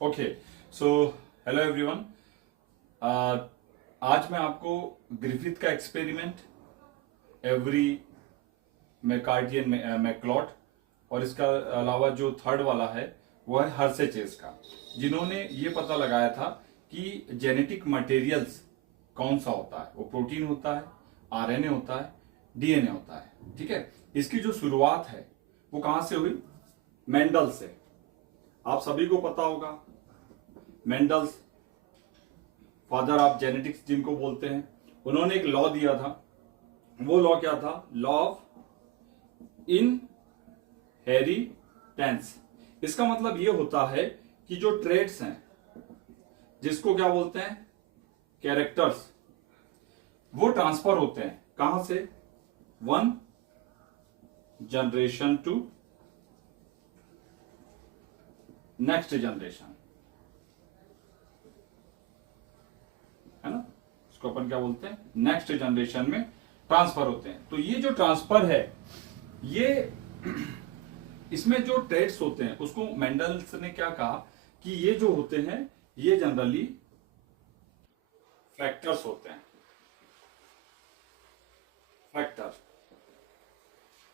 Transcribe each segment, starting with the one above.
Okay so hello everyone. आज मैं आपको ग्रिफिथ का एक्सपेरिमेंट, एवरी मैकार्डियन मैक्लॉट और इसका अलावा जो थर्ड वाला है वो है हर्सेचेस का, जिन्होंने ये पता लगाया था कि जेनेटिक मटेरियल्स कौन सा होता है। वो प्रोटीन होता है, आरएनए होता है, डीएनए होता है। ठीक है, इसकी जो शुरुआत है वो कहां से हुई? मेंडल से। आप सभी को पता होगा मेंडल्स, फादर ऑफ जेनेटिक्स जिनको बोलते हैं, उन्होंने एक लॉ दिया था। वो लॉ क्या था? Law of inheritance. इसका मतलब ये होता है कि जो ट्रेड्स हैं, जिसको क्या बोलते हैं? कैरेक्टर्स, वो ट्रांसफर होते हैं कहां से? One generation to next generation, है ना? इसको अपन क्या बोलते हैं? नेक्स्ट जनरेशन में ट्रांसफर होते हैं। तो ये जो ट्रांसफर है, ये इसमें जो ट्रेड्स होते हैं उसको मेंडल्स ने क्या कहा कि ये जो होते हैं ये जनरली फैक्टर्स होते हैं। फैक्टर,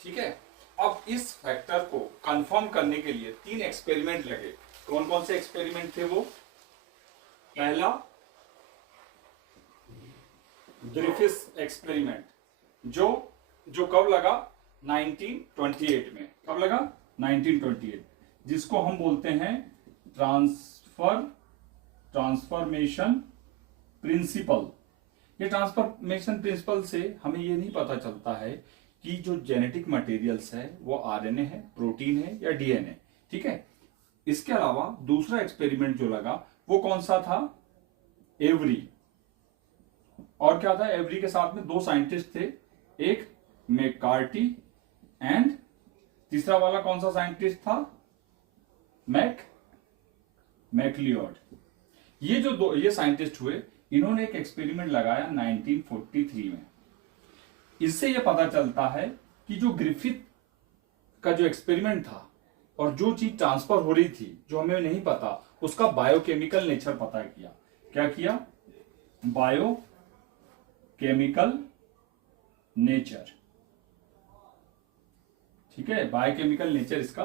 ठीक है। अब इस फैक्टर को कंफर्म करने के लिए 3 एक्सपेरिमेंट लगे। कौन कौन से एक्सपेरिमेंट थे वो? पहला ग्रिफिथ एक्सपेरिमेंट, जो कब लगा? 1928 में। कब लगा? 1928, जिसको हम बोलते हैं ट्रांसफॉर्मेशन प्रिंसिपल। ये ट्रांसफॉर्मेशन प्रिंसिपल से हमें ये नहीं पता चलता है कि जो जेनेटिक मटेरियल्स है वो आरएनए है, प्रोटीन है या डीएनए। ठीक है, इसके अलावा दूसरा एक्सपेरिमेंट जो लगा वो कौन सा था? एवरी। और क्या था? एवरी के साथ में 2 साइंटिस्ट थे, एक मैककार्टी एंड तीसरा वाला कौन सा साइंटिस्ट था? मैकलियोड। ये साइंटिस्ट हुए, इन्होंने एक एक्सपेरिमेंट लगाया 1943 में। इससे यह पता चलता है कि जो ग्रिफिथ का जो एक्सपेरिमेंट था और जो चीज ट्रांसफर हो रही थी जो हमें नहीं पता, उसका बायोकेमिकल नेचर पता किया। क्या किया? Biochemical nature. ठीक है, बायोकेमिकल नेचर इसका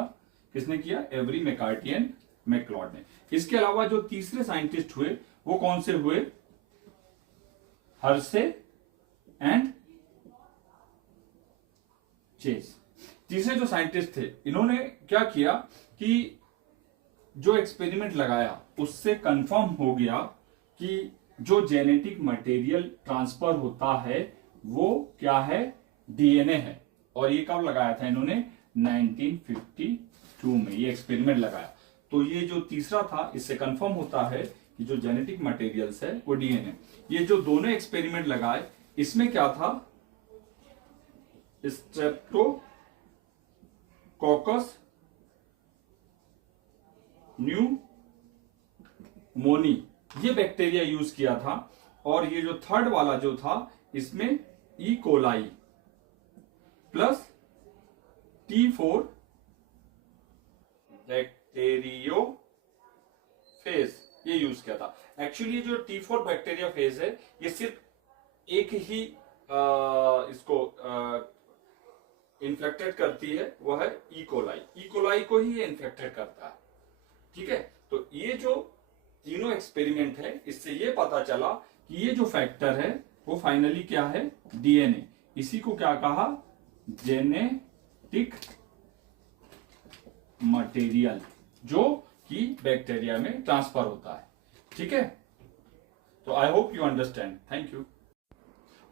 किसने किया? एवरी मैककार्टी एंड मैक्लॉड ने। इसके अलावा जो तीसरे साइंटिस्ट हुए वो कौन से हुए? Hershey and Chase. तीसरे जो साइंटिस्ट थे, इन्होंने क्या किया कि जो एक्सपेरिमेंट लगाया उससे कंफर्म हो गया कि जो जेनेटिक मटेरियल ट्रांसफर होता है वो क्या है? डीएनए है। और ये कब लगाया था इन्होंने? 1952 में ये एक्सपेरिमेंट लगाया। तो ये जो तीसरा था, इससे कंफर्म होता है कि जो जेनेटिक मटेरियल्स है वो डीएनए। ये जो दोनों एक्सपेरिमेंट लगाए, इसमें क्या था? स्ट्रेप्टोकोकस न्यूमोनी, ये बैक्टीरिया यूज किया था। और ये जो थर्ड वाला जो था, इसमें E coli plus T4 bacteriophage ये यूज किया था। एक्चुअली ये जो T4 बैक्टीरिया फेज है, ये सिर्फ एक ही इसको इन्फेक्टेड करती है, वो है ई कोलाई। ई कोलाई को ही ये इन्फेक्टेड करता है। ठीक है, तो ये जो तीनों एक्सपेरिमेंट है, इससे ये पता चला कि ये जो फैक्टर है वो फाइनली क्या है? डीएनए। इसी को क्या कहा? जेनेटिक मटेरियल, जो कि बैक्टीरिया में ट्रांसफर होता है। ठीक है, तो I hope you understand. Thank you.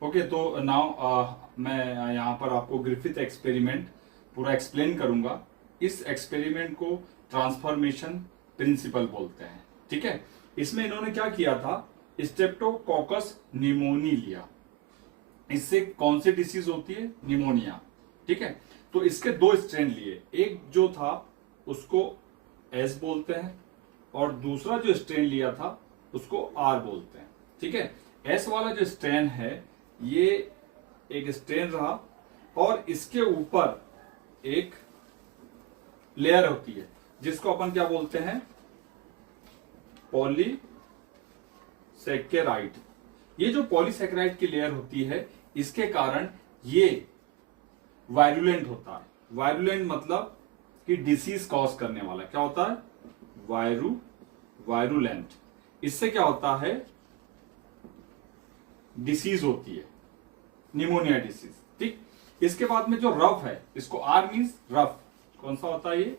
Okay, तो नाउ मैं यहां पर आपको ग्रिफिथ एक्सपेरिमेंट पूरा एक्सप्लेन करूंगा। इस एक्सपेरिमेंट को ट्रांसफॉर्मेशन प्रिंसिपल बोलते हैं। ठीक है, इसमें इन्होंने क्या किया था? स्ट्रेप्टोकोकस निमोनी लिया। इससे कौन सी डिसीज होती है? निमोनिया। ठीक है, तो इसके 2 स्ट्रेन लिए। एक जो था उसको एस बोलते हैं और दूसरा जो स्ट्रेन लिया था उसको आर बोलते हैं। ठीक है, एस वाला जो स्ट्रेन है ये एक स्ट्रेन रहा और इसके ऊपर एक लेयर होती है जिसको अपन क्या बोलते हैं? पॉलीसेकेराइड। ये जो पॉलीसेकेराइड की लेयर होती है, इसके कारण ये वायरुलेंट होता है। वायरुलेंट मतलब कि डिसीज कॉज करने वाला। क्या होता है? वायरुलेंट। इससे क्या होता है? डिसीज होती है, निमोनिया डिसीज। ठीक। इसके बाद में जो रफ है, इसको आर मीन्स रफ। कौन सा होता है ये?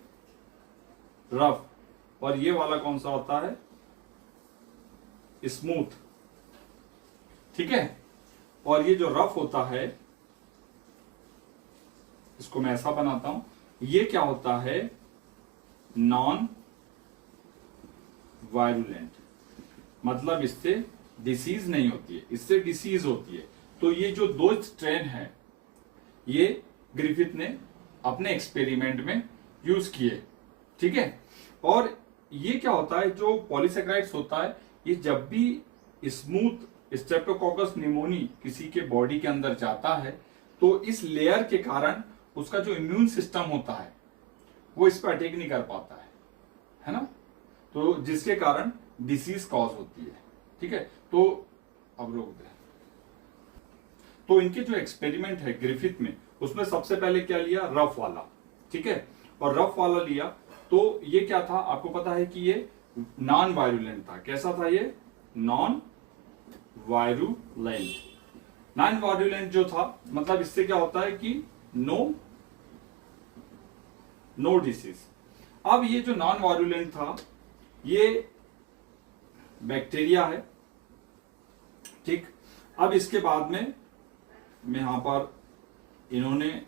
रफ। और ये वाला कौन सा होता है? स्मूथ। ठीक है। और ये जो रफ होता है, इसको मैं ऐसा बनाता हूं, ये क्या होता है? Non virulent. मतलब इससे डिसीज नहीं होती है, इससे डिसीज होती है। तो ये जो दो स्ट्रेन है, ये ग्रिफिथ ने अपने एक्सपेरिमेंट में यूज किए। ठीक है। और ये क्या होता है? जो पॉलीसेकेराइड्स होता है, ये जब भी स्मूथ स्ट्रेप्टोकोकस निमोनी किसी के बॉडी के अंदर जाता है, तो इस लेयर के कारण उसका जो इम्यून सिस्टम होता है वो इस पर अटैक नहीं कर पाता है ना? तो जिसके कारण डिसीज कॉज होती है। ठीक है। तो अब रोक दे। तो इनके जो एक्सपेरिमेंट है ग्रिफिथ में, उसमें सबसे पहले क्या लिया? रफ वाला। ठीक है। और रफ वाला लिया तो ये क्या था? आपको पता है कि ये नॉन वायरुलेंट था। कैसा था ये? Non virulent. नॉन वायरुलेंट जो था, मतलब इससे क्या होता है कि नो डिसीज। अब ये जो नॉन वायरुलेंट था, ये बैक्टीरिया है। ठीक। अब इसके बाद में मैं यहां पर, इन्होंने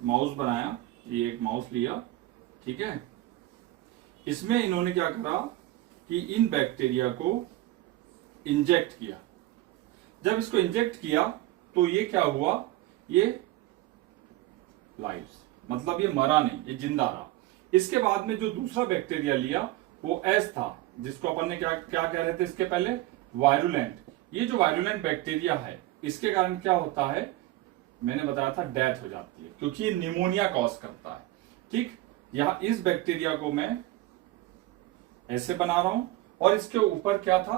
माउस बनाया, ये एक माउस लिया। ठीक है। इसमें इन्होंने क्या करा कि इन बैक्टीरिया को इंजेक्ट किया। जब इसको इंजेक्ट किया तो ये क्या हुआ? ये लाइव्स, मतलब ये मरा नहीं, ये जिंदा रहा। इसके बाद में जो दूसरा बैक्टीरिया लिया वो एस था, जिसको अपन ने क्या क्या कह रहे थे इसके पहले? वायरुलेंट। ये जो वायरुलेंट बैक्टीरिया है, इसके कारण क्या होता है? मैंने बताया था डेथ हो जाती है, क्योंकि ये निमोनिया कॉज करता है। ठीक। यहां इस बैक्टीरिया को मैं ऐसे बना रहा हूं, और इसके ऊपर क्या था?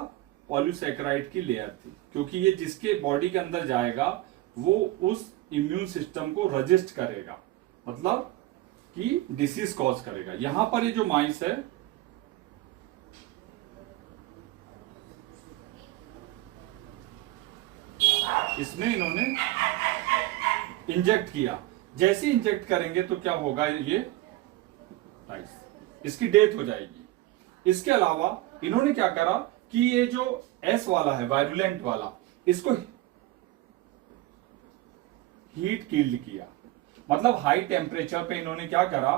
पॉलीसेकेराइड की लेयर थी, क्योंकि ये जिसके बॉडी के अंदर जाएगा वो उस इम्यून सिस्टम को रजिस्ट करेगा, मतलब कि डिसीज कॉज करेगा। यहां पर ये जो माइस है, इसमें इन्होंने इंजेक्ट किया। जैसे इंजेक्ट करेंगे तो क्या होगा? ये इसकी डेथ हो जाएगी। इसके अलावा इन्होंने क्या करा कि ये जो एस वाला है, वायरुलेंट वाला, इसको हीट किल्ड किया। मतलब हाई टेम्परेचर पे इन्होंने क्या करा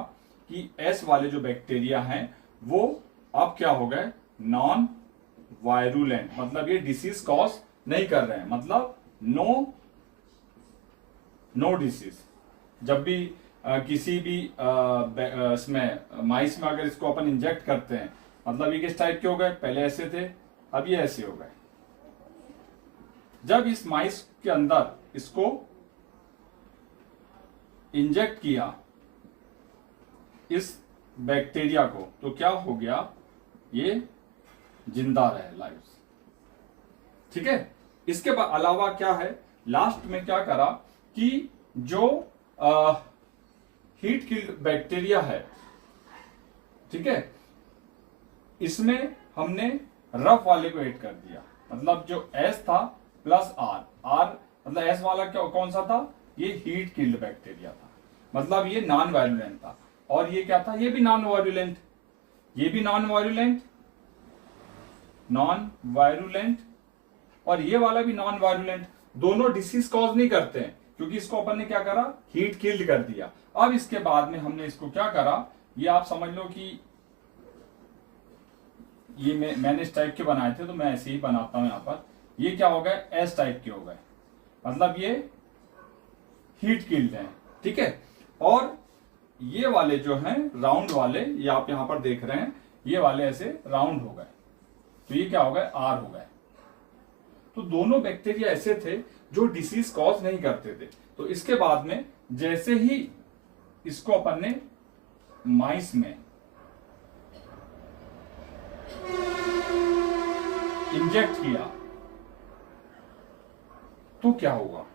कि एस वाले जो बैक्टीरिया हैं वो अब क्या हो गए? Non virulent. मतलब ये डिसीज कॉज नहीं कर रहे हैं, मतलब नो डिसीज। जब भी किसी भी इसमें माइस में अगर इसको अपन इंजेक्ट करते हैं, मतलब ये किस टाइप के हो गए? पहले ऐसे थे, अब ये ऐसे हो गए। जब इस माइस के अंदर इसको इंजेक्ट किया इस बैक्टीरिया को, तो क्या हो गया? ये जिंदा रहे, लाइव। ठीक है। इसके अलावा क्या है? लास्ट में क्या करा कि जो हीट किल्ड बैक्टीरिया है, ठीक है, इसमें हमने रफ वाले को ऐड कर दिया। मतलब जो एस था प्लस आर मतलब एस वाला क्या कौन सा था? ये हीट किल्ड बैक्टीरिया था, मतलब ये नॉन वायरुलेंट था। और ये क्या था? ये भी नॉन वायरुलेंट, ये भी नॉन वायरुलेंट, और ये वाला भी नॉन वायरुलेंट। दोनों डिसीज कॉज नहीं करते हैं, क्योंकि इसको अपन ने क्या करा? हीट किल्ड कर दिया। अब इसके बाद में हमने इसको क्या करा? ये आप समझ लो कि ये मैंने इस टाइप के बनाए थे, तो मैं ऐसे ही बनाता हूं। यहां पर ये क्या हो गए? एस टाइप के हो गए, मतलब ये हीट किल्ड है। ठीक है। और ये वाले जो हैं राउंड वाले, ये आप यहां पर देख रहे हैं, ये वाले ऐसे राउंड हो गए, तो ये क्या हो गए? आर हो गए। तो दोनों बैक्टीरिया ऐसे थे जो डिसीज कॉज नहीं करते थे। तो इसके बाद में जैसे ही इसको अपन ने माइस में इंजेक्ट किया तो क्या हुआ?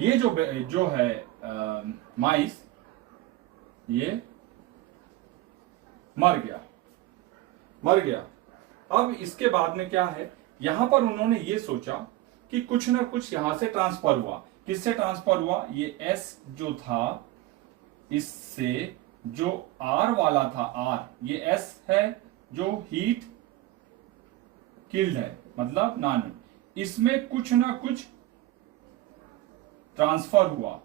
ये जो है माइस, ये मर गया। अब इसके बाद में क्या है, यहां पर उन्होंने ये सोचा कि कुछ ना कुछ यहां से ट्रांसफर हुआ। किससे ट्रांसफर हुआ? ये एस जो था, इससे जो आर वाला था, आर ये एस है जो हीट किल्ड है, मतलब नॉन, इसमें कुछ ना कुछ ट्रांसफर हुआ,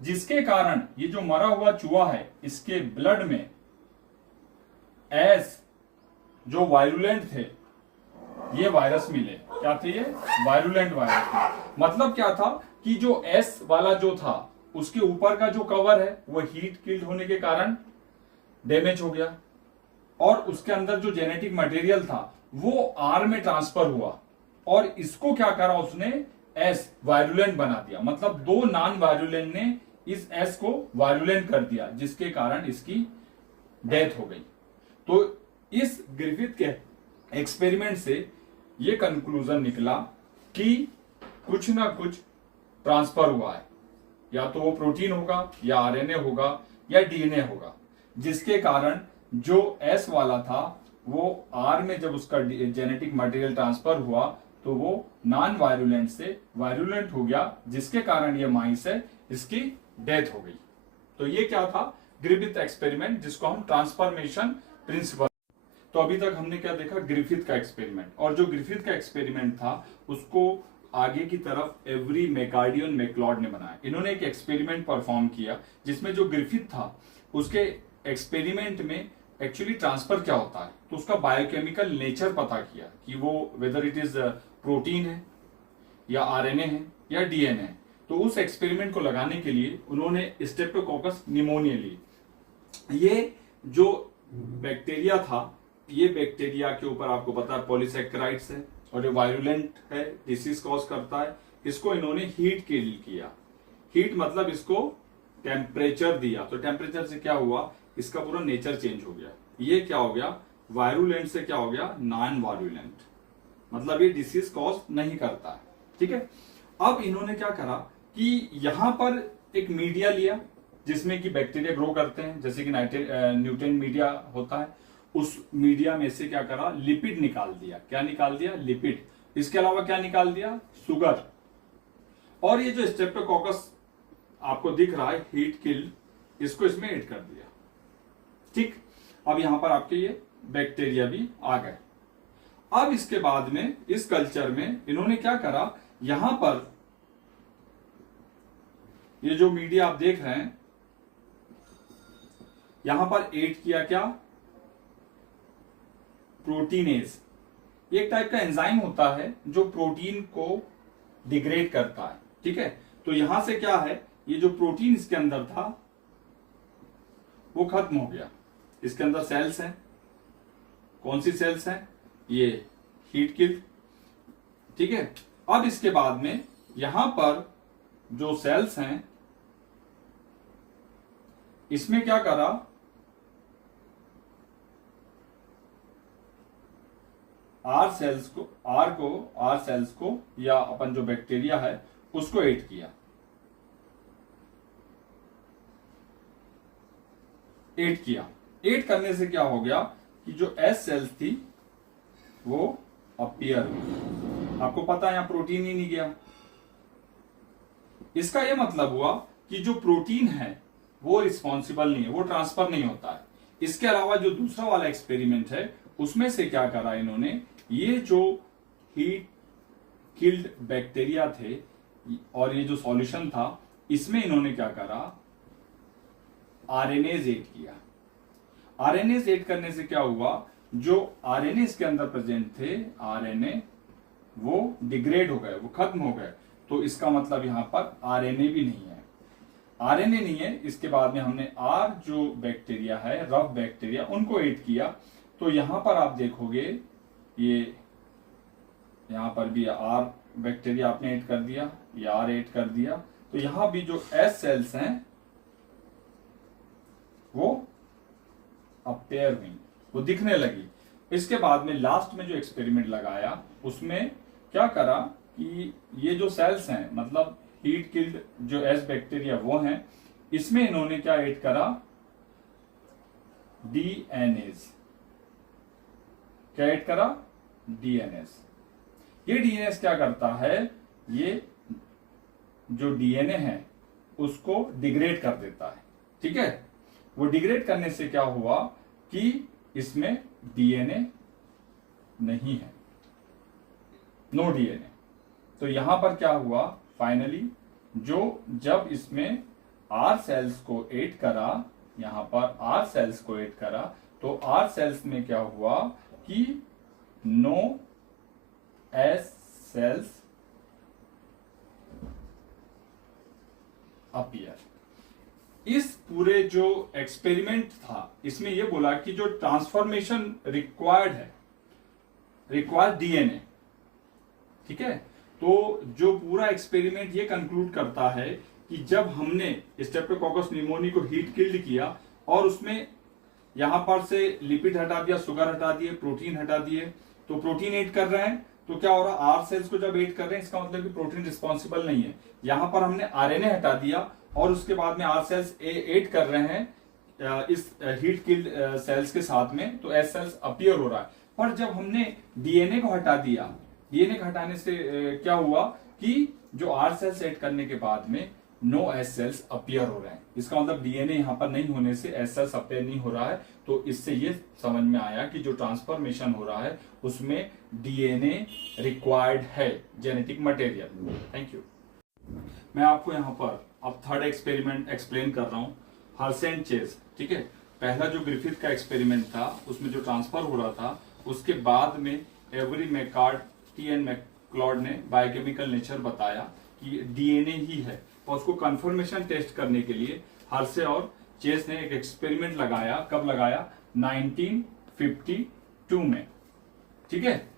जिसके कारण ये जो मरा हुआ चूहा है, इसके ब्लड में एस जो वायरुलेंट थे, ये वायरस मिले। क्या थे ये? Virulent virus. मतलब क्या था कि जो एस वाला जो था, उसके ऊपर का जो कवर है वो हीट किल्ड होने के कारण डैमेज हो गया, और उसके अंदर जो जेनेटिक मटेरियल था वो आर में ट्रांसफर हुआ, और इसको क्या करा उसने? एस वायरुलेंट बना दिया। मतलब दो नॉन वायरुलेंट ने इस एस को वायरुलेंट कर दिया, जिसके कारण इसकी डेथ हो गई। तो इस ग्रिफिथ के एक्सपेरिमेंट से ये कंक्लूजन निकला कि कुछ ना कुछ ट्रांसफर हुआ है, या तो वो प्रोटीन होगा, या आरएनए होगा, या डीएनए होगा, जिसके कारण जो एस वाला था वो आर में जब उसका जेनेटिक मटेरियल ट्रांसफर हुआ तो वो नॉन वायरुलेंट से वायरुलेंट हो गया, जिसके कारण ये माइस है, इसकी डेथ हो गई। तो ये क्या था? ग्रिफिथ एक्सपेरिमेंट, जिसको हम ट्रांसफॉर्मेशन प्रिंसिपल। तो अभी तक हमने क्या देखा? ग्रिफिथ का एक्सपेरिमेंट। और जो ग्रिफिथ का एक्सपेरिमेंट था उसको आगे की तरफ एवरी मैककार्डियन मैकलॉड ने बनाया। इन्होंने एक एक्सपेरिमेंट परफॉर्म किया जिसमें जो ग्रिफिथ था उसके एक्सपेरिमेंट में एक्चुअली ट्रांसफर क्या होता है, तो उसका बायोकेमिकल नेचर पता किया कि वो वेदर इट इज प्रोटीन है, या आरएनए है, या डीएनए है। तो उस एक्सपेरिमेंट को लगाने के लिए उन्होंने स्ट्रेप्टोकोकस निमोनिया ली। ये जो बैक्टीरिया था, ये बैक्टीरिया के ऊपर आपको पता है पॉलीसैकेराइड्स है, और ये वायरुलेंट है, डिसीज कॉज करता है। इसको इन्होंने हीट किल किया। हीट मतलब इसको टेम्परेचर दिया, तो टेम्परेचर से क्या हुआ? इसका पूरा नेचर चेंज हो गया। ये क्या हो गया? वायरुलेंट से क्या हो गया? नॉन वायरुलेंट, मतलब ये डिसीज कॉज नहीं करता है। ठीक है। अब इन्होंने क्या करा कि यहां पर एक मीडिया लिया जिसमें कि बैक्टीरिया ग्रो करते हैं, जैसे कि न्यूटन मीडिया होता है। उस मीडिया में से क्या करा? लिपिड निकाल दिया। क्या निकाल दिया? लिपिड। इसके अलावा क्या निकाल दिया? शुगर। और ये जो स्ट्रेप्टोकोकस आपको दिख रहा है हीट किल्ड, इसको इसमें ऐड कर दिया। ठीक। अब यहां पर आपके ये बैक्टीरिया भी आ गए। अब इसके बाद में इस कल्चर में इन्होंने क्या करा? यहां पर ये जो मीडिया आप देख रहे हैं, यहां पर ऐड किया क्या? प्रोटीनेज। एक टाइप का एंजाइम होता है जो प्रोटीन को डिग्रेड करता है। ठीक है। तो यहां से क्या है, ये जो प्रोटीन इसके अंदर था वो खत्म हो गया। इसके अंदर सेल्स हैं। कौन सी सेल्स हैं? ये हीट किल्ड। ठीक है। अब इसके बाद में यहां पर जो सेल्स हैं, इसमें क्या करा? आर सेल्स को या अपन जो बैक्टीरिया है उसको ऐड किया। ऐड करने से क्या हो गया कि जो एस सेल्स थी वो अपीयर हुई। आपको पता है यहां प्रोटीन ही नहीं गया। इसका यह मतलब हुआ कि जो प्रोटीन है वो रिस्पॉन्सिबल नहीं है, वो ट्रांसफर नहीं होता है। इसके अलावा जो दूसरा वाला एक्सपेरिमेंट है उसमें से क्या करा इन्होंने? ये जो हीट किल्ड बैक्टीरिया थे और ये जो सॉल्यूशन था, इसमें इन्होंने क्या करा? आरएनएज ऐड किया। आरएनएज ऐड करने से क्या हुआ? जो आरएनए इसके अंदर प्रेजेंट थे, आरएनए वो डिग्रेड हो गए, वो खत्म हो गए। तो इसका मतलब यहां पर आरएनए भी नहीं है। आरएनए नहीं है। इसके बाद में हमने आर जो बैक्टीरिया है, रफ बैक्टीरिया, उनको ऐड किया। तो यहां पर आप देखोगे ये यहां पर भी आर बैक्टीरिया आपने ऐड कर दिया, ये आर ऐड कर दिया। तो यहां भी जो एस सेल्स हैं वो अपीयर हुई, वो दिखने लगी। इसके बाद में लास्ट में जो एक्सपेरिमेंट लगाया उसमें क्या करा कि ये जो सेल्स हैं मतलब हीट किल्ड जो एस बैक्टीरिया वो हैं, इसमें इन्होंने क्या ऐड करा, डीएनएस। क्या ऐड करा, डीएनएस। ये डीएनएस क्या करता है, ये जो डीएनए है उसको डिग्रेड कर देता है। ठीक है, वो डिग्रेड करने से क्या हुआ कि इसमें डीएनए नहीं है, नो डीएनए। तो यहां पर क्या हुआ, फाइनली जब इसमें आर सेल्स को ऐड करा, यहां पर आर सेल्स को ऐड करा, तो आर सेल्स में क्या हुआ कि नो एस सेल्स अपीयर। इस पूरे जो एक्सपेरिमेंट था इसमें यह बोला कि जो ट्रांसफॉर्मेशन रिक्वायर्ड है, रिक्वायर्ड डीएनए। ठीक है, तो जो पूरा एक्सपेरिमेंट ये कंक्लूड करता है कि जब हमने स्ट्रेप्टोकोकस निमोनी को हीट किल्ड किया और उसमें यहां पर से लिपिड हटा दिया, शुगर हटा दिए, प्रोटीन हटा दिए, तो प्रोटीन ऐड कर रहे हैं, तो क्या हो रहा है, आर सेल्स को जब ऐड कर रहे हैं इसका मतलब कि प्रोटीन रिस्पॉन्सिबल नहीं है। यहां पर हमने आरएनए हटा दिया और उसके बाद में आर सेल्स ऐड कर रहे हैं इस हीट किल्ड सेल्स के साथ में, तो एस सेल्स अपीयर हो रहा है। पर जब हमने डीएनए को हटा दिया, डीएनए को हटाने से क्या हुआ कि जो आर सेल्स ऐड करने के बाद में नो एस सेल्स अपीयर हो रहे हैं। इसका मतलब डीएनए यहां पर नहीं होने से एस सेल्स अपीयर नहीं हो रहा है। तो इससे ये समझ में आया कि जो ट्रांसफॉर्मेशन हो रहा है उसमें डीएनए रिक्वायर्ड है, जेनेटिक मटेरियल। Thank you. मैं आपको यहाँ पर अब थर्ड एक्सपेरिमेंट एक्सप्लेन कर रहा हूँ, हर्सेन चेज। ठीक है, पहला जो ग्रिफिथ का एक्सपेरिमेंट था उसमें जो ट्रांसफर हो रहा था, उसके बाद में एवरी मैकार्ड, टी.एन. मैक्लॉड ने बायोकेमिकल नेचर बताया कि डीएनए ही है, और उसको कंफर्मेशन टेस्ट करने के लिए हर्से और चेस ने एक एक्सपेरिमेंट लगाया। कब लगाया, 1952 में। ठीक है,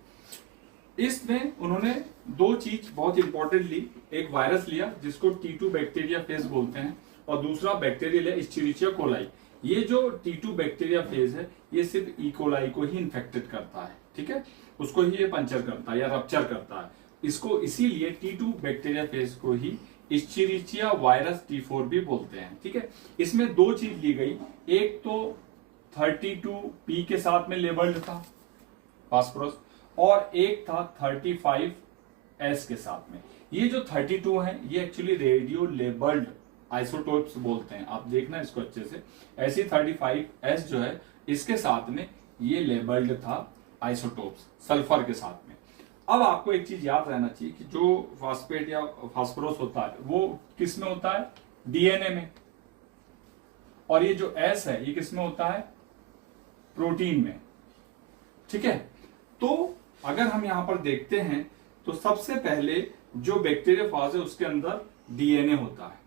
इसमें उन्होंने दो चीज बहुत इंपॉर्टेंट ली, एक वायरस लिया जिसको T2 बैक्टीरिया फेज बोलते हैं, और दूसरा बैक्टीरिया लिया इस्चेरिचिया कोलाई। ये जो T2 बैक्टीरिया फेज है ये सिर्फ ई कोलाई को ही इन्फेक्टेड करता है। ठीक है, उसको ही ये पंचर करता है या रप्चर करता है। इसको इसीलिए T2 बैक्टीरिया फेज को ही इस्चेरिचिया वायरस T4 भी बोलते हैं। ठीक है, इसमें दो चीज ली गई, एक तो 32P के साथ में लेबल्ड था फास्फोरस, और एक था 35S के साथ में। ये जो 32 है ये एक्चुअली रेडियो लेबल्ड आइसोटोप्स बोलते हैं, आप देखना इसको अच्छे से। ऐसी 35S जो है इसके साथ में ये लेबल्ड था आइसोटोप्स सल्फर के साथ में। अब आपको एक चीज याद रहना चाहिए कि जो फास्फेट या फास्फोरस होता है वो किस में होता है, डीएनए में, और ये जो एस है ये किस में होता है, प्रोटीन में। ठीक है, तो अगर हम यहां पर देखते हैं तो सबसे पहले जो बैक्टीरिया फाज है उसके अंदर डीएनए होता है।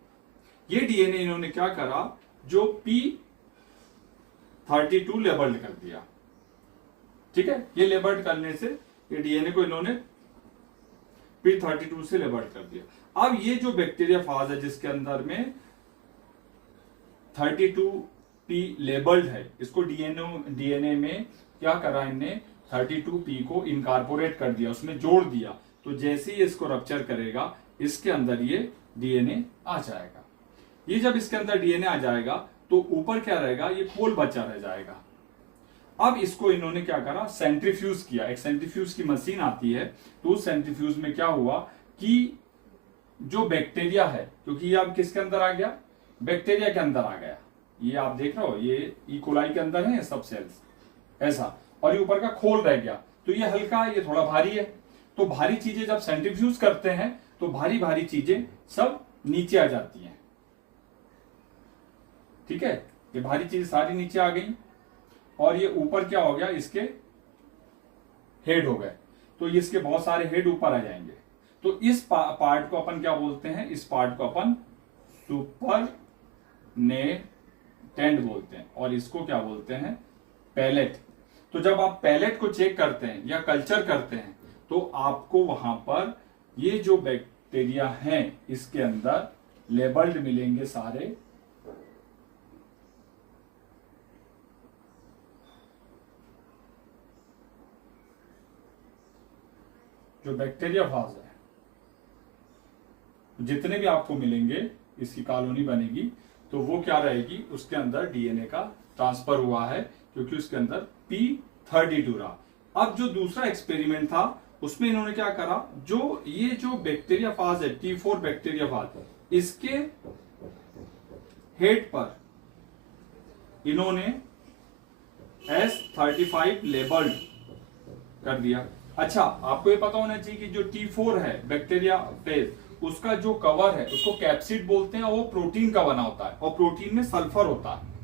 ये डीएनए इन्होंने क्या करा, जो P32 लेबल्ड कर दिया। ठीक है, ये लेबल्ड करने से ये डीएनए को इन्होंने P32 से लेबल्ड कर दिया। अब ये जो बैक्टीरिया फाज है जिसके अंदर में 32P लेबल्ड है, इसको डीएनए में क्या करा इनने, 32P को इनकारपोरेट कर दिया, उसमें जोड़ दिया। तो जैसे ही इसको रप्चर करेगा इसके अंदर ये डीएनए आ जाएगा। ये जब इसके अंदर डीएनए आ जाएगा तो ऊपर क्या रहेगा, ये पोल बचा रह जाएगा। अब इसको इन्होंने क्या करा, सेंट्रीफ्यूज किया। एक सेंट्रीफ्यूज की मशीन आती है, तो उस सेंट्रीफ्यूज में क्या हुआ कि जो बैक्टीरिया है, क्योंकि ये अब किसके अंदर आ गया, बैक्टीरिया के अंदर आ गया। ये आप देख रहे हो, ये ई कोलाई के अंदर है सब सेल्स ऐसा, और ये ऊपर का खोल रह गया। तो ये हल्का है, ये थोड़ा भारी है। तो भारी चीजें जब सेंट्रीफ्यूज करते हैं तो भारी भारी चीजें सब नीचे आ जाती हैं। ठीक है, ये भारी चीज सारी नीचे आ गई, और ये ऊपर क्या हो गया, इसके हेड हो गए। तो इसके बहुत सारे हेड ऊपर आ जाएंगे। तो इस पार्ट को अपन क्या बोलते हैं, इस पार्ट को अपन सुपरनेटेंट बोलते हैं, और इसको क्या बोलते हैं, पैलेट। तो जब आप पैलेट को चेक करते हैं या कल्चर करते हैं तो आपको वहां पर ये जो बैक्टीरिया हैं इसके अंदर लेबल्ड मिलेंगे सारे। जो बैक्टीरियाफाज है, जितने भी आपको मिलेंगे, इसकी कॉलोनी बनेगी, तो वो क्या रहेगी, उसके अंदर डीएनए का ट्रांसफर हुआ है, क्योंकि उसके अंदर P32 रहा। अब जो दूसरा एक्सपेरिमेंट था उसमें इन्होंने क्या करा, ये जो बैक्टीरियाफाज है, T4 बैक्टीरियाफाज, इसके हेड पर इन्होंने S35 लेबल्ड कर दिया। अच्छा, आपको ये पता होना चाहिए कि जो T4 है बैक्टीरिया फेज, उसका जो कवर है उसको कैप्सिड बोलते हैं, और वो प्रोटीन का बना होता है, और प्रोटीन में सल्फर होता है।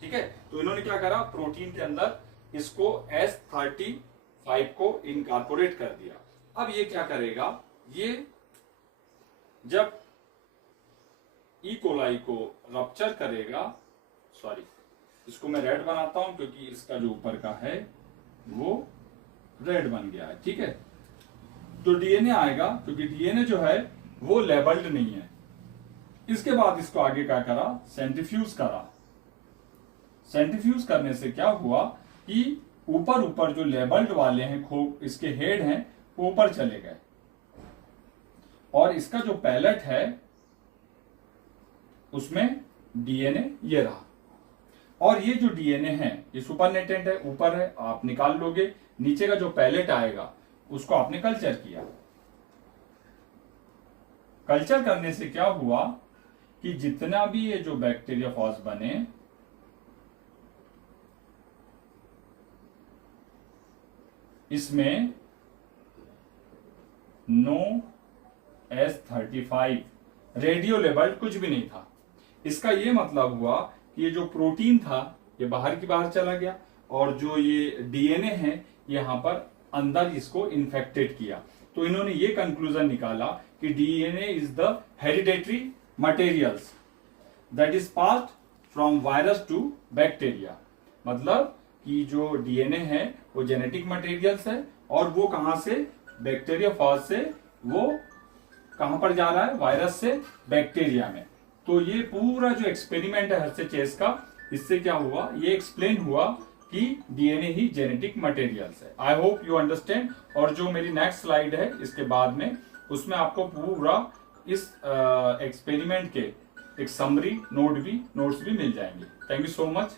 ठीक है, तो इन्होंने क्या करा, प्रोटीन के अंदर इसको S35 को इनकॉर्पोरेट कर दिया। अब ये क्या करेगा, ये जब ई कोलाई को रप्चर करेगा, सॉरी इसको मैं रेड बनाता हूं क्योंकि इसका जो ऊपर का है वो रेड बन गया है। ठीक है, तो डीएनए आएगा, क्योंकि डीएनए जो है वो लेबल्ड नहीं है। इसके बाद इसको आगे क्या करा, सेंट्रीफ्यूज करा। सेंट्रीफ्यूज करने से क्या हुआ कि ऊपर ऊपर जो लेबल्ड वाले हैं, खूब इसके हेड हैं, वो ऊपर चले गए, और इसका जो पैलेट है उसमें डीएनए ये रहा। और ये जो डीएनए है ये सुपरनेटेंट है, ऊपर है, आप निकाल लोगे। नीचे का जो पैलेट आएगा उसको आपने कल्चर किया। कल्चर करने से क्या हुआ कि जितना भी ये जो बैक्टीरियाफाज बने, इसमें नो S35 रेडियो लेबल्ड कुछ भी नहीं था। इसका ये मतलब हुआ कि ये जो प्रोटीन था ये बाहर की बाहर चला गया, और जो ये डीएनए है यहां पर अंदर इसको इन्फेक्टेड किया। तो इन्होंने ये कंक्लूजन निकाला कि DNA is the hereditary materials that is passed from virus to bacteria. मतलब कि जो डीएनए है वो जेनेटिक मटेरियल्स है, और वो कहां से, बैक्टीरियाफाज से वो कहां पर जा रहा है, वायरस से बैक्टीरिया में। तो ये पूरा जो एक्सपेरिमेंट है हर्षे चेस का, इससे क्या हुआ, ये एक्सप्लेन हुआ कि डीएनए ही जेनेटिक मटेरियल्स है। I hope you understand. और जो मेरी नेक्स्ट स्लाइड है इसके बाद में, उसमें आपको पूरा इस एक्सपेरिमेंट के एक समरी नोट्स भी मिल जाएंगे। Thank you so much.